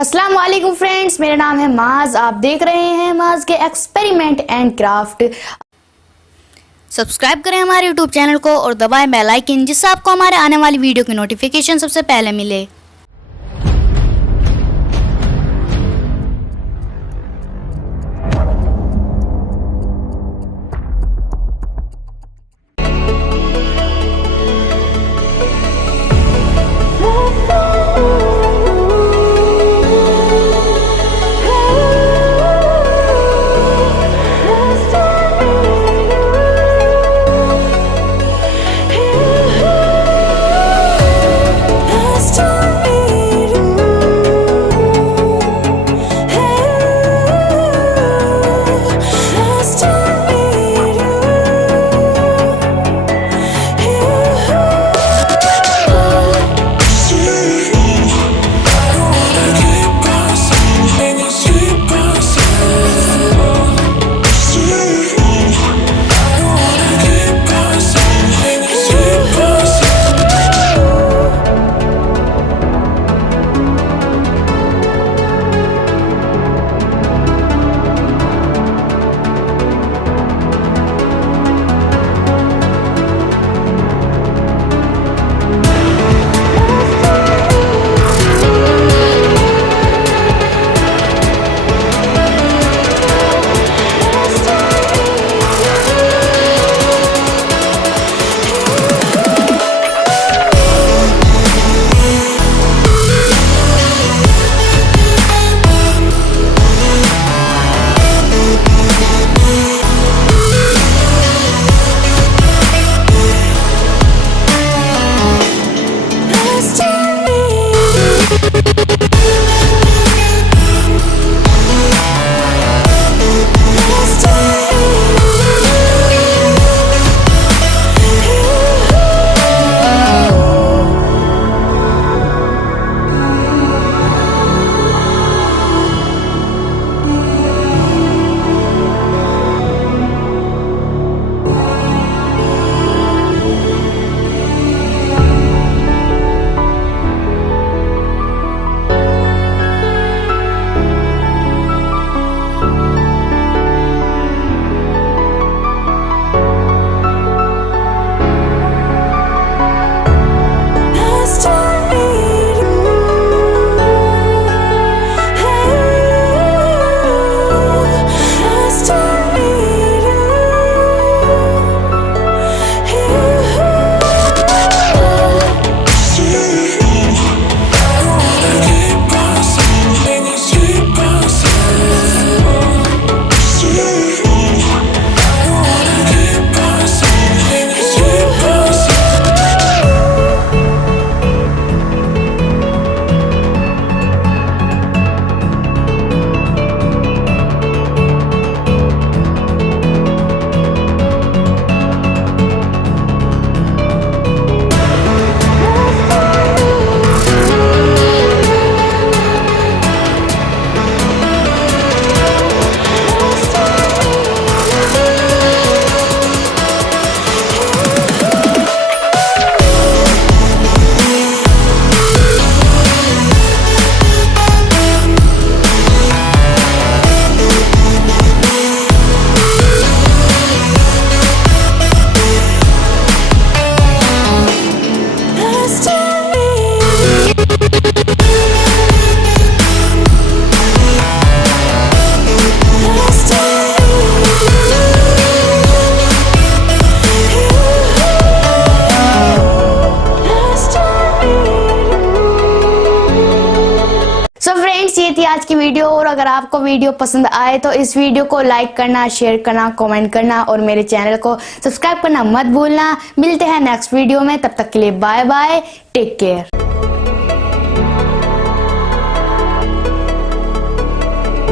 अस्सलाम वालेकुम फ्रेंड्स, मेरा नाम है माज। आप देख रहे हैं माज के एक्सपेरिमेंट एंड क्राफ्ट। सब्सक्राइब करें हमारे यूट्यूब चैनल को और दबाएं बेल आइकन, जिससे आपको हमारे आने वाली वीडियो की नोटिफिकेशन सबसे पहले मिले। ये थी आज की वीडियो, और अगर आपको वीडियो पसंद आए तो इस वीडियो को लाइक करना, शेयर करना, कमेंट करना और मेरे चैनल को सब्सक्राइब करना मत भूलना। मिलते हैं नेक्स्ट वीडियो में, तब तक के लिए बाय बाय, टेक केयर।